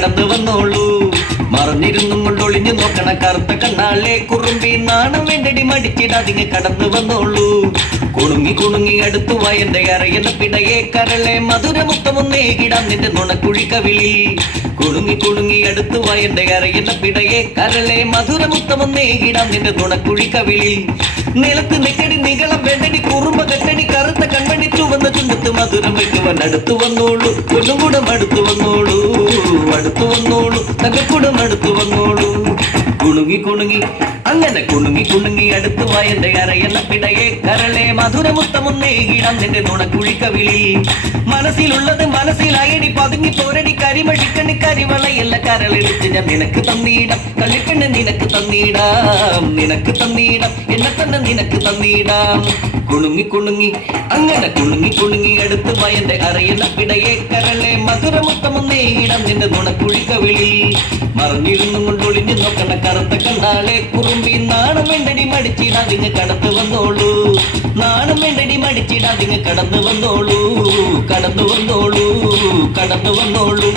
കടന്നു വന്നോളൂ. മറന്നിരുന്നും കൊണ്ടൊളിഞ്ഞു നോക്കണ കറുത്ത കണ്ണാളെ. കുറുമ്പി നാണം വേണ്ടടി മടിച്ചിടാതിങ്ങ് കടന്നു വന്നോളൂ. കുണുങ്ങി കുണുങ്ങി അടുത്തു വയന്റെ കരയെന്ന പിടയെ. കരളെ മധുരമുത്തമൊന്നേകിടാം നിന്റെ നുണക്കുഴി കവിളി കുണുങ്ങി കുണുങ്ങി അടുത്തു വയന്റെ കരയെന്ന പിടയെ. കരളെ മധുരമുത്തമൊന്നേകിടാം നിന്റെ നുണക്കുഴി കവിളി നിലത്ത് നിക്കടി നികളം വെണ്ടടി കുറുമ്പ കെട്ടടി കറുത്ത കൺമണി ചുവന്ന ചുണ്ടത്ത് മധുരം വെക്കുവൻ അടുത്തു വന്നോളൂ. പൊന്നുകൂടം അടുത്തു വന്നോളൂ. അടുത്തു വന്നോളൂ തകക്കൂടം അടുത്തു വന്നോളൂ. കുണുങ്ങി കുണുങ്ങി അങ്ങനെ കുണുങ്ങി കുണുങ്ങി അടുത്തു വായന്റെ കരയെന്ന പിടയെ കരളെ മധുരമുത്തമൊന്നേകിടാം നിന്റെ നുണക്കുഴി കവിളി മനസ്സിലുള്ളത് മനസ്സിലായടി പതുങ്ങി പോരടി കരിമഴിക്കണി കരിവളയല്ല കരളെടുത്ത് ഞാൻ നിനക്ക് തന്നീടാം. കള്ളിക്കണ്ണ് നിനക്ക് തന്നീടാം നിനക്ക് തന്നീടാം എന്നെ തന്നെ നിനക്ക് തന്നീടാം. കുണുങ്ങി കുണുങ്ങി അങ്ങനെ കുണുങ്ങി കുണുങ്ങി അടുത്ത് വയന്റെ അറയെന്ന പിടയെ കരളെ മധുരമുത്തമൊന്നേകിടാം നിന്റെ നുണക്കുഴിക്കവിളി മറിഞ്ഞിരുന്നു കൊണ്ടൊളിഞ്ഞു നോക്കണ കറുത്ത കണ്ണാളെ കുറുമ്പി. നാണം വേണ്ടടി മടിച്ചിടാതിങ്ങ് കടന്നു വന്നോളൂ. നാണം വേണ്ടടി മടിച്ചിടാതിങ്ങ് കടന്നു വന്നോളൂ. കടന്നു വന്നോളൂ. കടന്നു വന്നോളൂ.